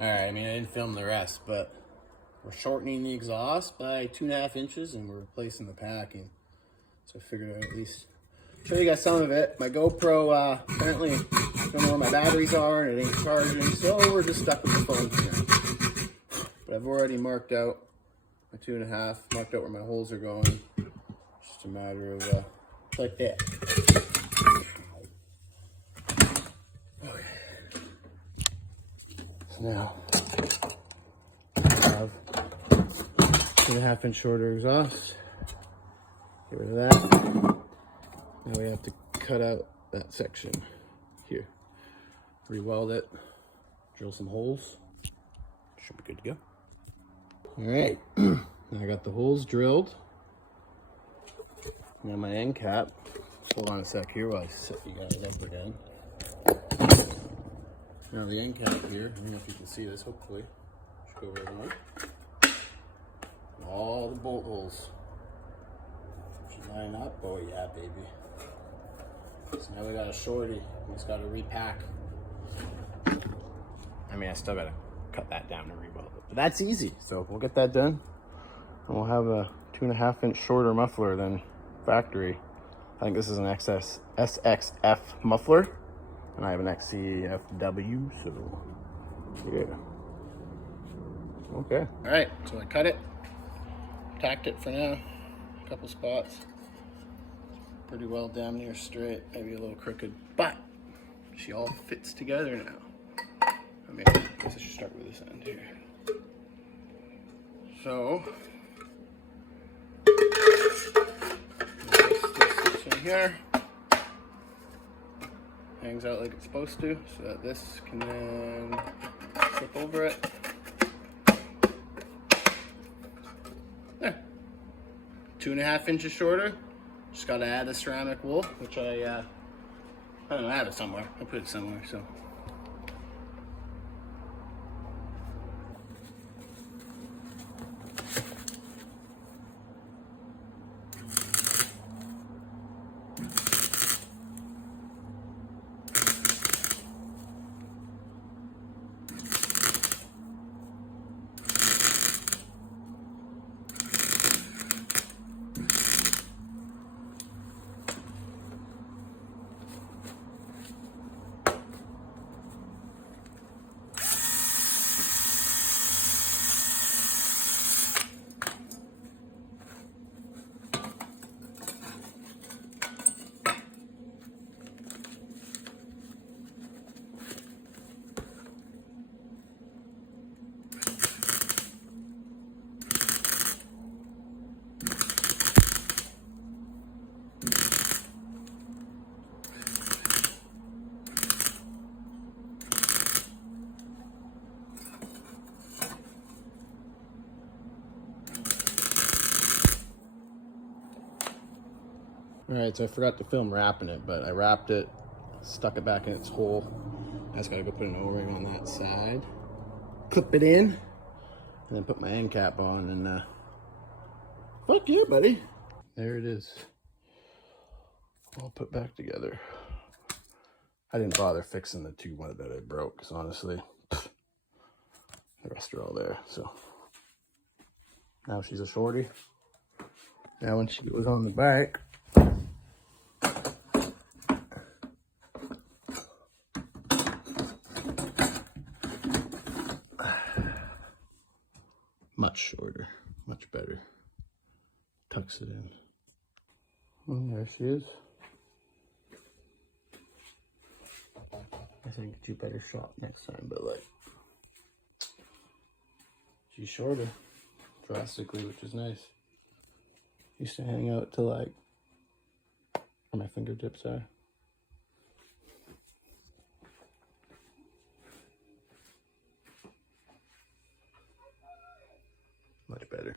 Alright, I mean, I didn't film the rest, but we're shortening the exhaust by 2.5 inches and we're replacing the packing. So I figured I'd at least show you guys some of it. My GoPro, apparently, I don't know where my batteries are and it ain't charging, so we're just stuck with the phone here. But I've already marked out my 2.5, marked out where my holes are going. Just a matter of, like that. Now, I have 2.5 inch shorter exhaust. Get rid of that. Now we have to cut out that section here. Re-weld it, drill some holes. Should be good to go. All right, now I got the holes drilled. Now my end cap. Hold on a sec here while I set you guys up again. Now the end cap here, I don't know if you can see this, hopefully. Should go right on. And all the bolt holes should line up. Oh yeah, baby. So now we got a shorty. We just gotta repack. I mean, I still gotta cut that down and re-weld it, but that's easy. So we'll get that done. And we'll have a 2.5 inch shorter muffler than factory. I think this is an SXF muffler. And I have an XCFW, so yeah. Okay. All right, so I cut it, tacked it for now, a couple spots. Pretty well damn near straight, maybe a little crooked, but she all fits together now. I mean, I guess I should start with this end here. So, this in here. Hangs out like it's supposed to, so that this can then flip over it. There. 2.5 inches shorter. Just gotta add the ceramic wool, which I don't know, I have it somewhere. I put it somewhere, so. All right, so I forgot to film wrapping it, but I wrapped it, stuck it back in its hole. I just gotta go put an O-ring on that side, clip it in, and then put my end cap on, and fuck yeah, buddy. There it is, all put back together. I didn't bother fixing the two that I broke, because honestly, the rest are all there, so. Now she's a shorty. Now when she goes on the back, much shorter, much better. Tucks it in. Well, there she is. I think it's a better shot next time, but like, she's shorter drastically, which is nice. Used to hang out to like where my fingertips are. Much better.